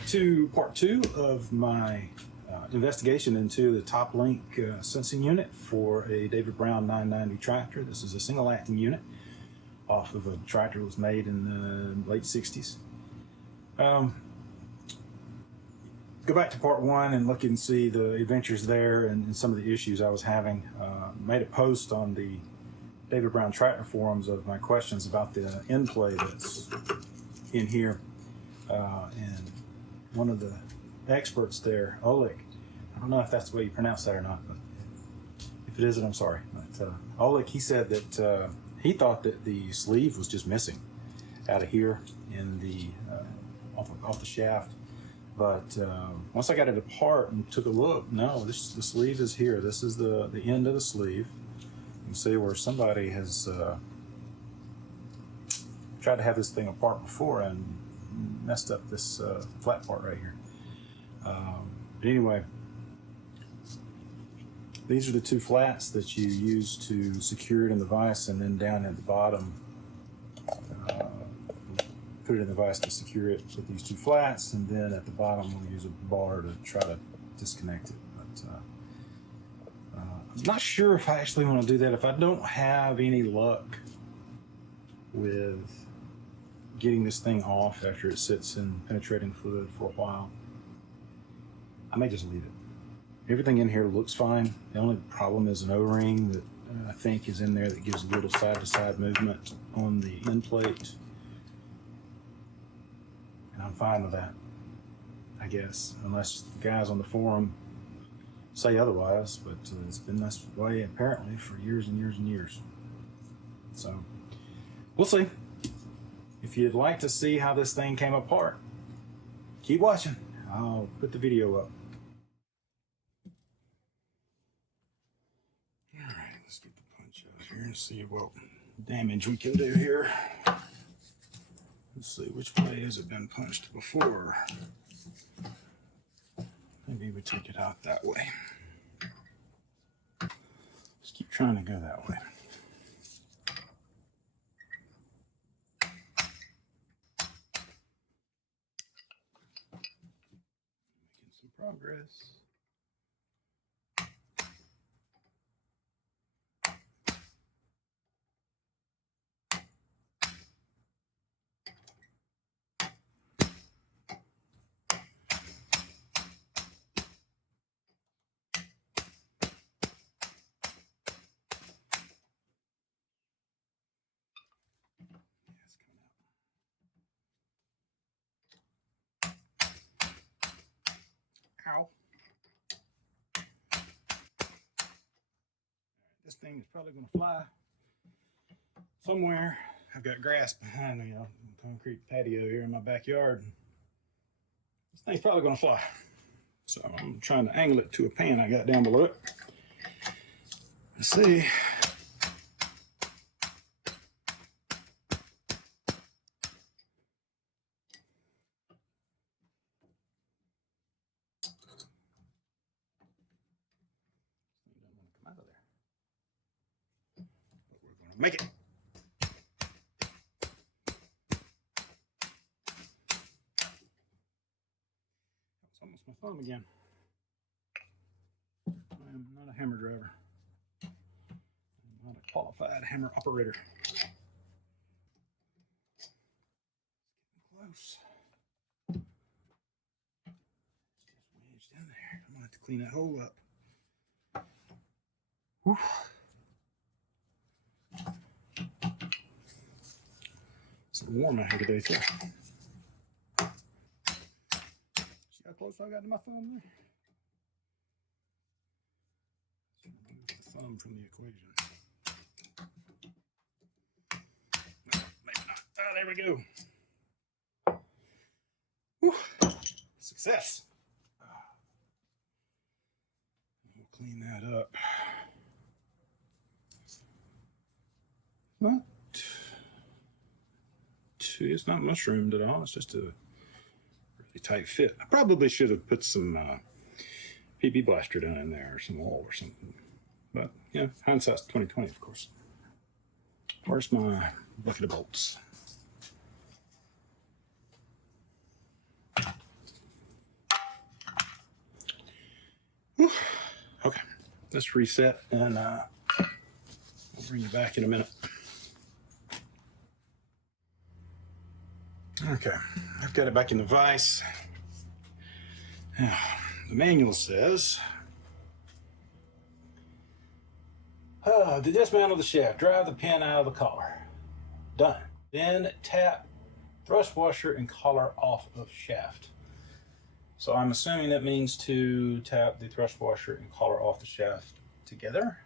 back to part 2 of my investigation into the top link sensing unit for a David Brown 990 tractor. This is a single acting unit off of a tractor that was made in the late 60s. Go back to part 1 and look and see the adventures there and some of the issues I was having. Made a post on the David Brown tractor forums of my questions about the end play that's in here. And one of the experts there, Oleg, I don't know if that's the way you pronounce that or not, but if it isn't, I'm sorry. But Oleg, he said that he thought that the sleeve was just missing out of here in the off the shaft. But once I got it apart and took a look, no, the sleeve is here. This is the end of the sleeve. You can see where somebody has tried to have this thing apart before and messed up this flat part right here. But anyway, these are the two flats that you use to secure it in the vise, and then down at the bottom, put it in the vise to secure it with these two flats, and then at the bottom we'll use a bar to try to disconnect it. But I'm not sure if I actually want to do that. If I don't have any luck with getting this thing off after it sits in penetrating fluid for a while, I may just leave it. Everything in here looks fine. The only problem is an O-ring that I think is in there that gives a little side-to-side movement on the end plate. And I'm fine with that, I guess, unless the guys on the forum say otherwise, but it's been this way apparently for years and years and years. So we'll see. If you'd like to see how this thing came apart, keep watching. I'll put the video up. All right, let's get the punch out here and see what damage we can do here. Let's see, which way has it been punched before? Maybe we take it out that way. Just keep trying to go that way. Making some progress. Ow. This thing is probably going to fly somewhere. I've got grass behind me, concrete patio here in my backyard. This thing's probably going to fly. So I'm trying to angle it to a pan I got down below it. Let's see. Out of there, but we're going to make it. That's almost my thumb again. I am not a hammer driver. I'm not a qualified hammer operator. Getting close. Just wedged in there. I'm going to have to clean that hole up. Whew. It's warm out here today too. See how close I got to my thumb there? Remove the thumb from the equation. No, maybe not. Ah, there we go. Whew. Success. We'll clean that up. Not too, it's not mushroomed at all. It's just a really tight fit. I probably should have put some PB blaster down in there or some oil or something. But yeah, hindsight's 20/20, of course. Where's my bucket of bolts? let's reset, and I'll bring you back in a minute. Okay, I've got it back in the vise. Now, the manual says, to dismantle the shaft, drive the pin out of the collar. Done. Then tap thrust washer and collar off of shaft. So I'm assuming that means to tap the thrust washer and collar off the shaft together.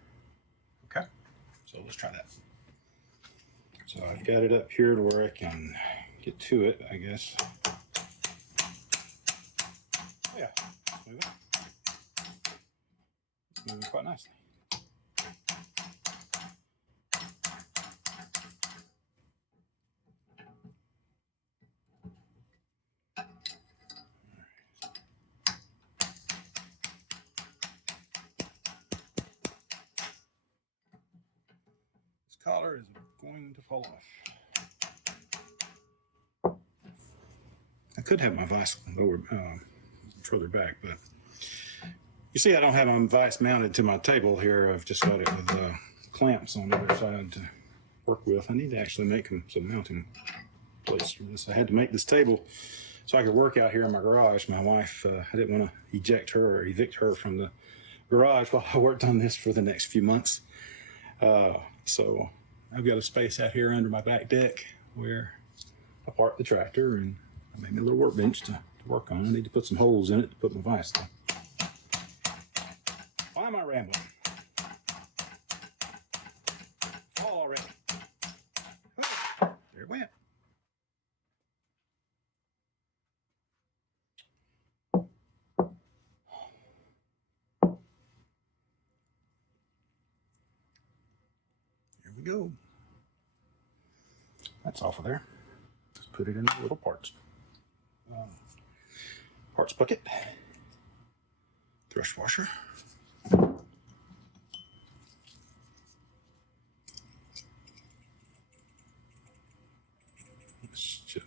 Okay, so let's try that. So I've got it up here to where I can get to it, I guess. Oh yeah, it's moving. It's moving quite nicely. Collar is going to fall off. I could have my vise lower, further back, but you see I don't have my vise mounted to my table here. I've just got it with clamps on either side to work with. I need to actually make some mounting plates for this. I had to make this table so I could work out here in my garage. My wife, I didn't want to eject her or evict her from the garage while I worked on this for the next few months. So I've got a space out here under my back deck where I park the tractor, and I made me a little workbench to work on. I need to put some holes in it to put my vise in. Why am I rambling? Fall already. There it went. Go. That's off of there. Just put it in the little parts bucket, thrust washer. It's just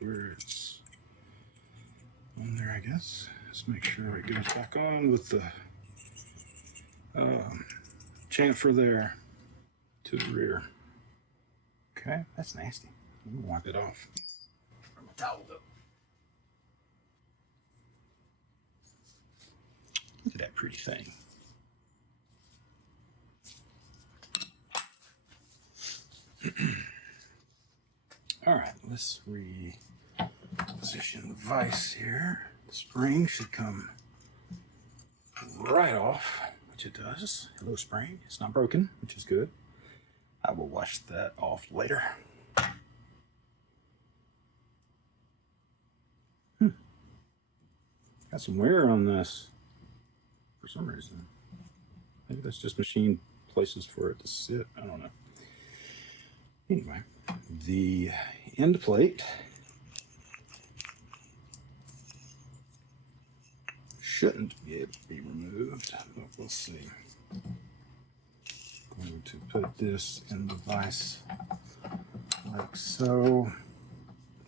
where it's on there, I guess. Let's make sure it goes back on with the chamfer there to the rear. Okay, that's nasty. I'm gonna wipe it off. Throw my towel up. Look at that pretty thing. All right, let's reposition the vise here. The spring should come right off, which it does. Hello, spring. It's not broken, which is good. I will wash that off later. Got some wear on this for some reason. Maybe that's just machine places for it to sit. I don't know. Anyway, the end plate shouldn't be able to be removed, but we'll see. I'm going to put this in the vise like so.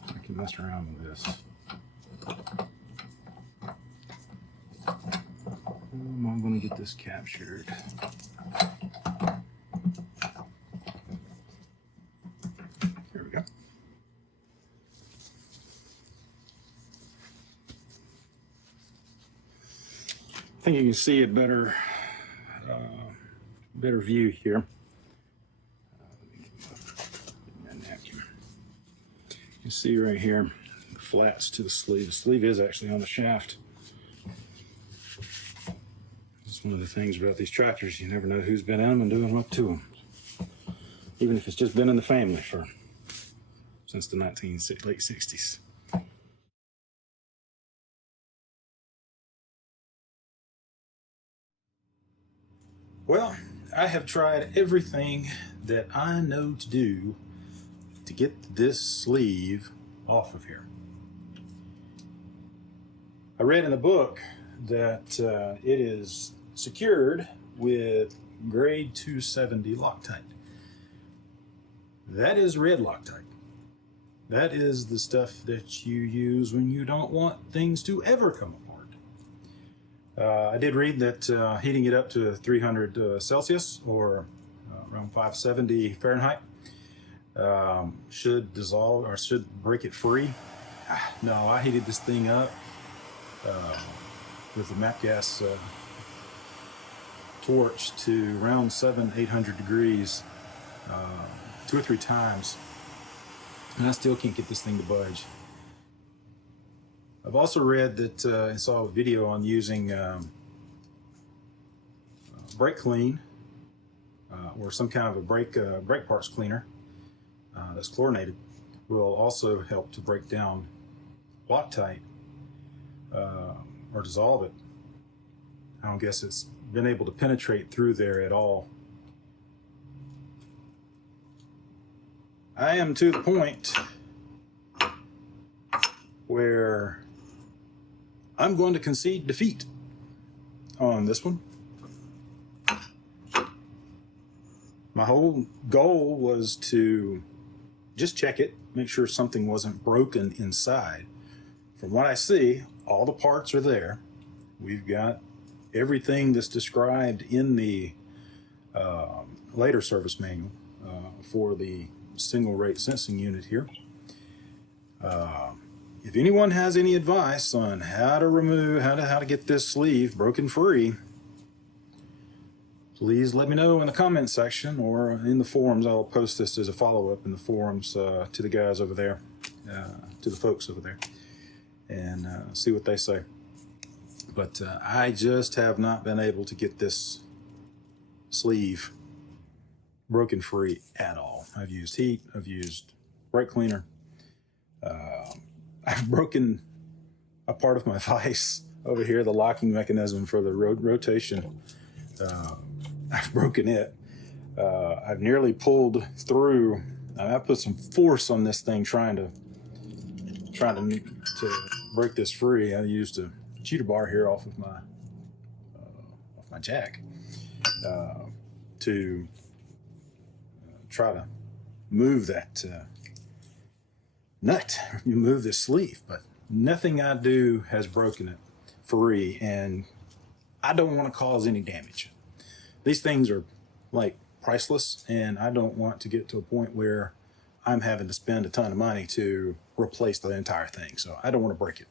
I can mess around with this. I'm going to get this captured. Here we go. I think you can see it better. Better view here. You can see right here the flats to the sleeve. The sleeve is actually on the shaft. It's one of the things about these tractors, you never know who's been in them and doing what to them. Even if it's just been in the family since the late 60s. Well, I have tried everything that I know to do to get this sleeve off of here. I read in the book that it is secured with grade 270 Loctite. That is red Loctite. That is the stuff that you use when you don't want things to ever come apart. I did read that heating it up to 300 Celsius or around 570 Fahrenheit should dissolve or should break it free. No, I heated this thing up with the MAP gas torch to around 700-800 degrees 2 or 3 times, and I still can't get this thing to budge. I've also read that and saw a video on using brake clean or some kind of a brake parts cleaner that's chlorinated will also help to break down Loctite or dissolve it. I don't guess it's been able to penetrate through there at all. I am to the point where I'm going to concede defeat on this one. My whole goal was to just check it, make sure something wasn't broken inside. From what I see, all the parts are there. We've got everything that's described in the later service manual for the single rate sensing unit here. If anyone has any advice on how to get this sleeve broken free, please let me know in the comment section or in the forums. I'll post this as a follow-up in the forums to the guys over there, to the folks over there, and see what they say. But I just have not been able to get this sleeve broken free at all. I've used heat, I've used brake cleaner, I've broken a part of my vise over here, the locking mechanism for the rotation. I've broken it. I've nearly pulled through. I put some force on this thing trying to break this free. I used a cheater bar here off of my jack to try to move that nut, move this sleeve, but nothing I do has broken it free, and I don't want to cause any damage. These things are like priceless, and I don't want to get to a point where I'm having to spend a ton of money to replace the entire thing. So I don't want to break it.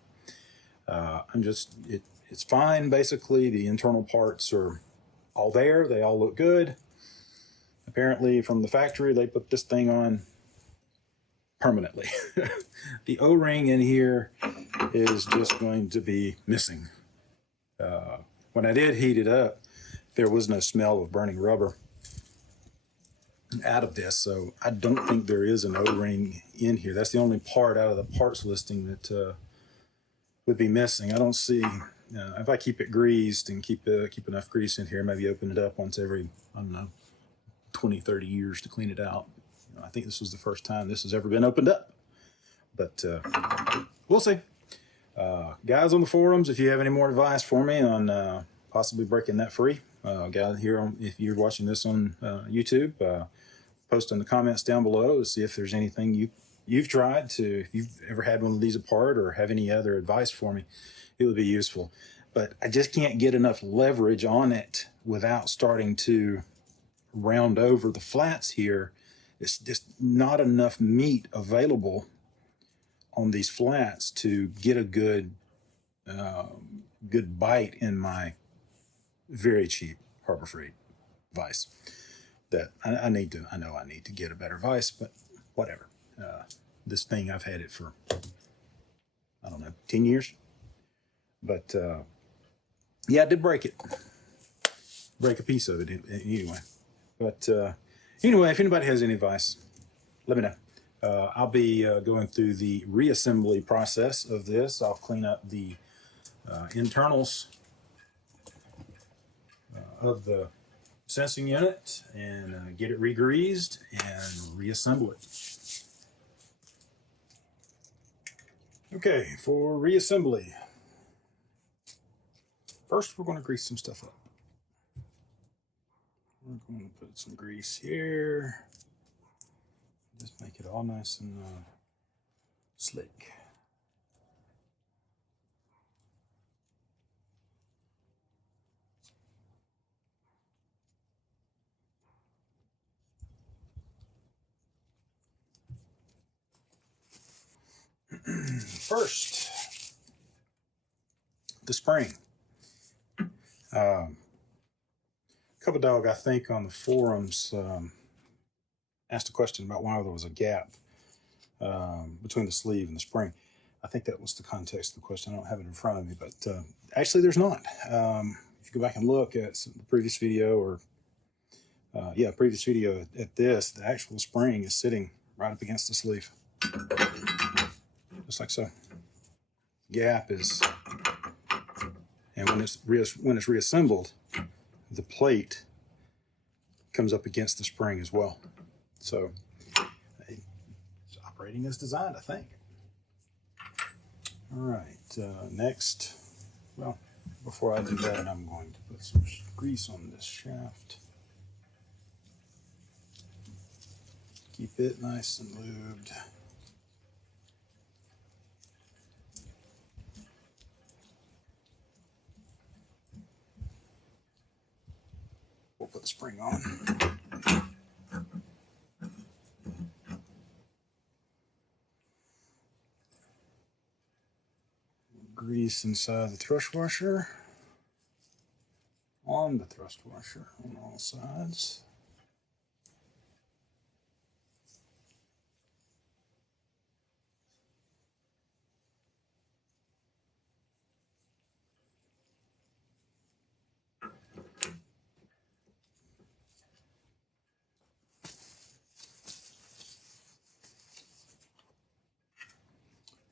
It's fine. Basically, the internal parts are all there. They all look good. Apparently from the factory, they put this thing on permanently. The O-ring in here is just going to be missing. When I did heat it up, there was no smell of burning rubber out of this, so I don't think there is an O-ring in here. That's the only part out of the parts listing that would be missing. I don't see, if I keep it greased and keep enough grease in here, maybe open it up once every, I don't know, 20, 30 years to clean it out. I think this was the first time this has ever been opened up, but we'll see. Guys on the forums, if you have any more advice for me on possibly breaking that free, guys here, if you're watching this on YouTube, post in the comments down below to see if there's anything you've tried to, if you've ever had one of these apart or have any other advice for me, it would be useful. But I just can't get enough leverage on it without starting to round over the flats here. It's just not enough meat available on these flats to get a good bite in my very cheap Harbor Freight vise. That I know I need to get a better vise, but whatever. This thing, I've had it for, I don't know, 10 years. But yeah, I did break a piece of it anyway. But anyway, if anybody has any advice, let me know. I'll be going through the reassembly process of this. I'll clean up the internals of the sensing unit and get it re-greased and reassemble it. Okay, for reassembly, first we're going to grease some stuff up. We're going to put some grease here. Just make it all nice and slick. First, the spring. Couple dog, I think, on the forums asked a question about why there was a gap between the sleeve and the spring. I think that was the context of the question. I don't have it in front of me, but actually there's not. If you go back and look at the previous video or previous video at this, the actual spring is sitting right up against the sleeve. Just like so. Gap is, and when it's reassembled, the plate comes up against the spring as well. So it's operating as designed, I think. All right, next, well, before I do that, I'm going to put some grease on this shaft. Keep it nice and lubed. We'll put the spring on. Grease inside the thrust washer, on the thrust washer on all sides.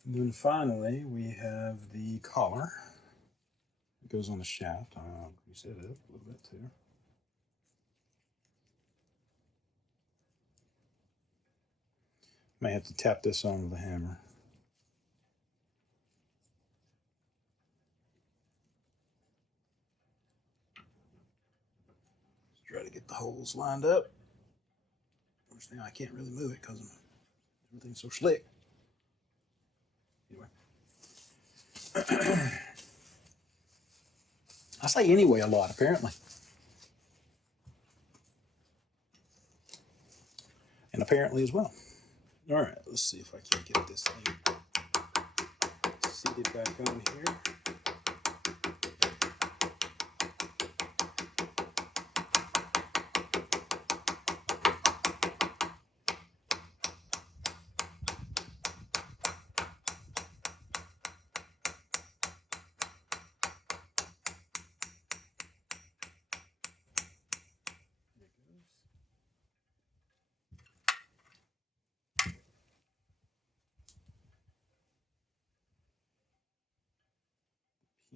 And then finally, we have the collar. It goes on the shaft. I'll grease it up a little bit too. May have to tap this on with a hammer. Let's try to get the holes lined up. Of course, now I can't really move it because everything's so slick. Anyway. I say anyway a lot, apparently. And apparently as well. All right, let's see if I can get this thing seated back on here.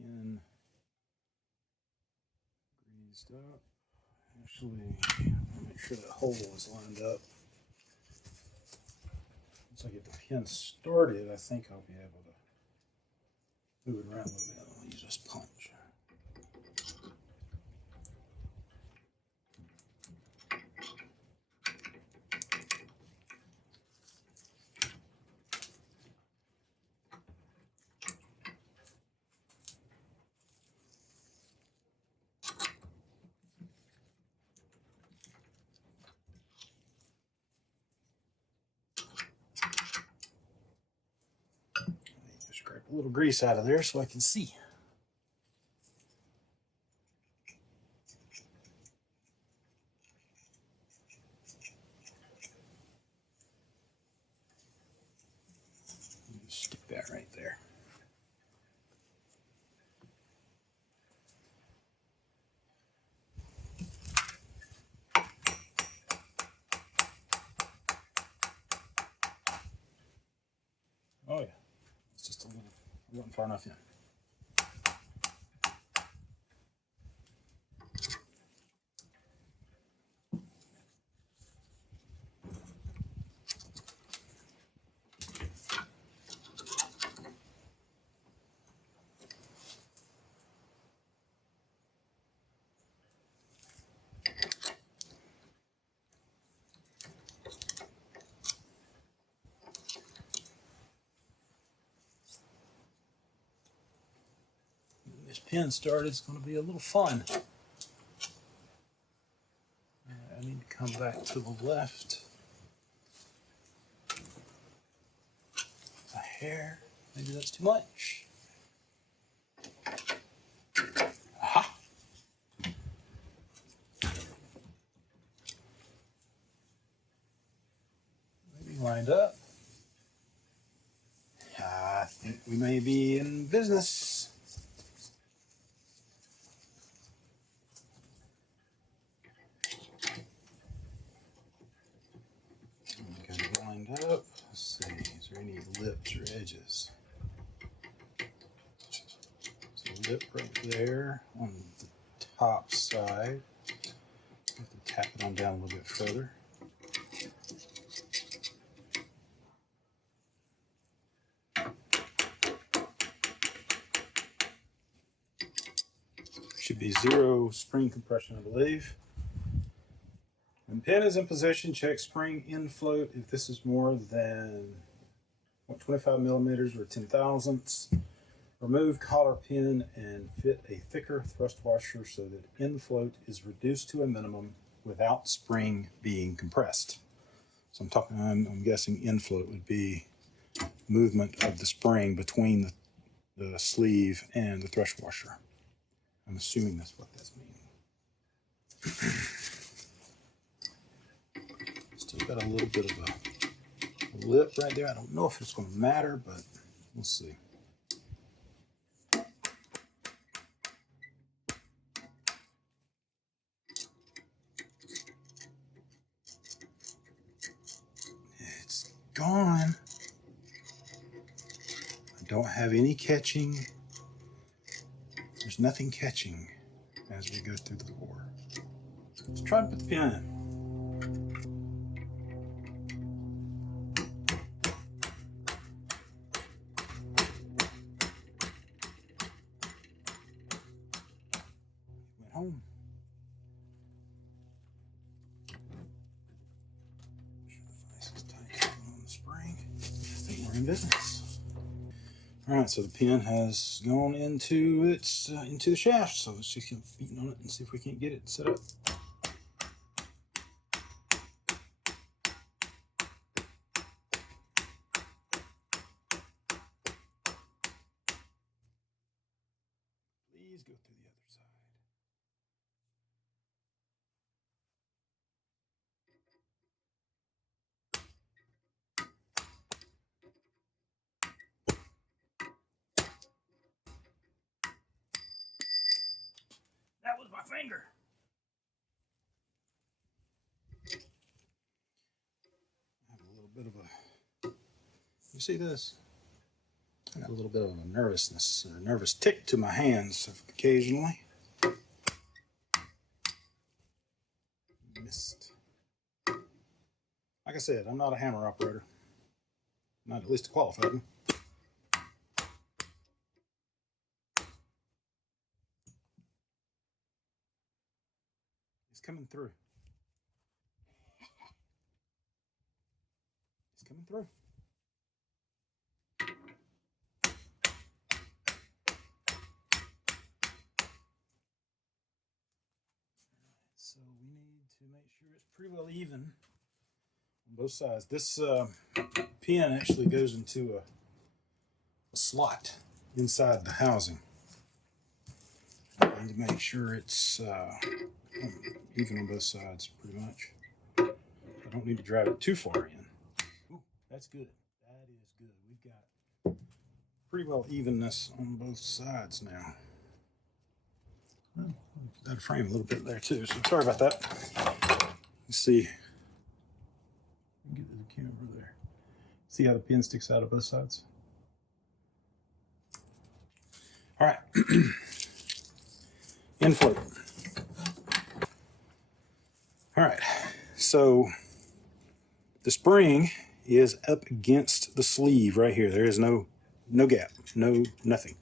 Pin greased up. Actually, make sure that hole is lined up. Once I get the pin started, I think I'll be able to move it around a little bit. I'll use this punch. Scrape a little grease out of there so I can see. Just stick that right there. Oh yeah, it's just a little, I wasn't far enough in. This pin started, it's going to be a little fun. I need to come back to the left a hair. Maybe that's too much. Aha! Maybe lined up. I think we may be in business. Got it lined up. Let's see, is there any lips or edges? So lip right there on the top side. Have to tap it on down a little bit further. Should be 0 spring compression, I believe. When pin is in position, check spring infloat. If this is more than 25 millimeters or 10 thousandths, remove collar pin and fit a thicker thrust washer so that infloat is reduced to a minimum without spring being compressed. So I'm guessing infloat would be movement of the spring between the sleeve and the thrust washer. I'm assuming that's what that's meaning. Still got a little bit of a lip right there. I don't know if it's going to matter, but we'll see. It's gone. I don't have any catching. There's nothing catching as we go through the bore. Let's try to put the pin in. Went home. Nice and tight on the spring. I think we're in business. All right, so the pin has gone into the shaft. So let's just keep beating on it and see if we can't get it set up. Please go through the other side. That was my finger. I have a little bit of a, you see this? I got a little bit of a nervousness, a nervous tick to my hands occasionally. Missed. Like I said, I'm not a hammer operator. Not at least a qualified one. It's coming through. It's coming through. So we need to make sure it's pretty well even on both sides. This pin actually goes into a slot inside the housing. I need to make sure it's even on both sides pretty much. I don't need to drive it too far in. Ooh, that's good. That is good. We've got pretty well evenness on both sides now. Well, got a frame a little bit there too, so sorry about that. Let's see. Get the camera there. See how the pin sticks out of both sides? All right. Infloat. All right. So the spring is up against the sleeve right here. There is no gap, nothing.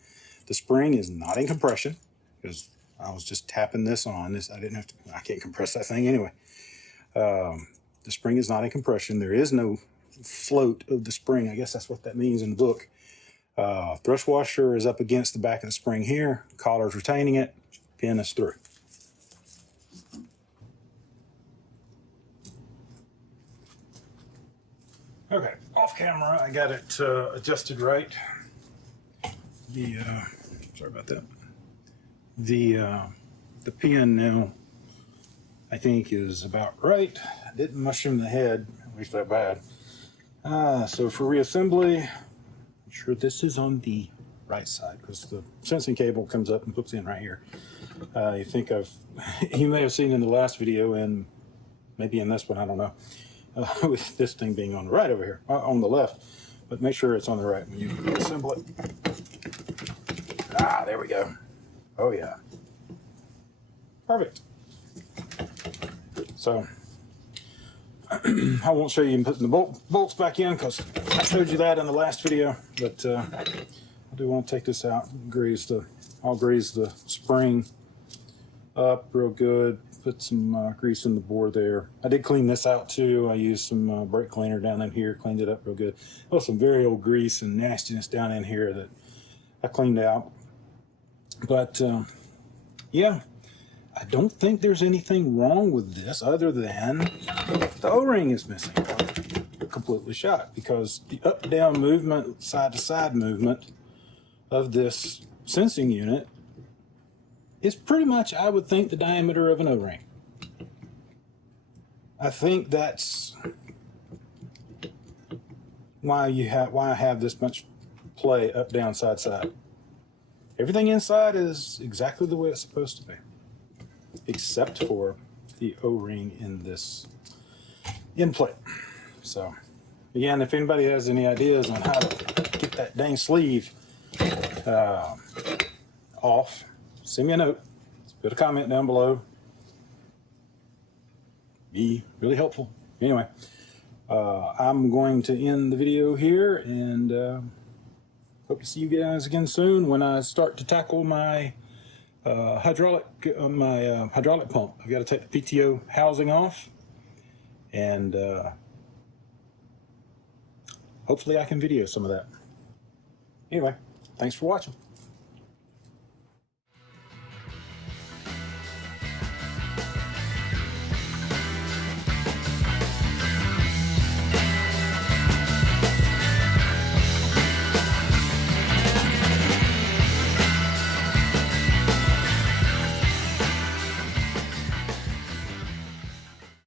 The spring is not in compression because I was just tapping this on. I can't compress that thing anyway. The spring is not in compression. There is no float of the spring. I guess that's what that means in the book. Thrust washer is up against the back of the spring here. Collar's retaining it. Pin is through. Okay, off camera, I got it adjusted right. sorry about that. The pin now, I think, is about right. I didn't mushroom the head, at least that bad. So for reassembly, I'm sure this is on the right side because the sensing cable comes up and hooks in right here. You may have seen in the last video, and maybe in this one, I don't know, with this thing being on the right over here, on the left, but make sure it's on the right when you assemble it. There we go. Oh yeah. Perfect. So I won't show you putting the bolts back in because I showed you that in the last video, but I do want to take this out and I'll grease the spring up real good, put some grease in the bore there. I did clean this out too. I used some brake cleaner down in here, cleaned it up real good. There was some very old grease and nastiness down in here that I cleaned out. But yeah, I don't think there's anything wrong with this other than the O-ring is missing. Completely shot because the up-down movement, side-to-side movement of this sensing unit is pretty much, I would think, the diameter of an O-ring. I think that's why I have this much play up, down, side, side. Everything inside is exactly the way it's supposed to be, except for the O-ring in this end plate. So again, if anybody has any ideas on how to get that dang sleeve off, send me a note. Put a comment down below. Be really helpful. Anyway, I'm going to end the video here, and hope to see you guys again soon when I start to tackle my hydraulic pump. I've got to take the PTO housing off, and hopefully I can video some of that. Anyway, thanks for watching.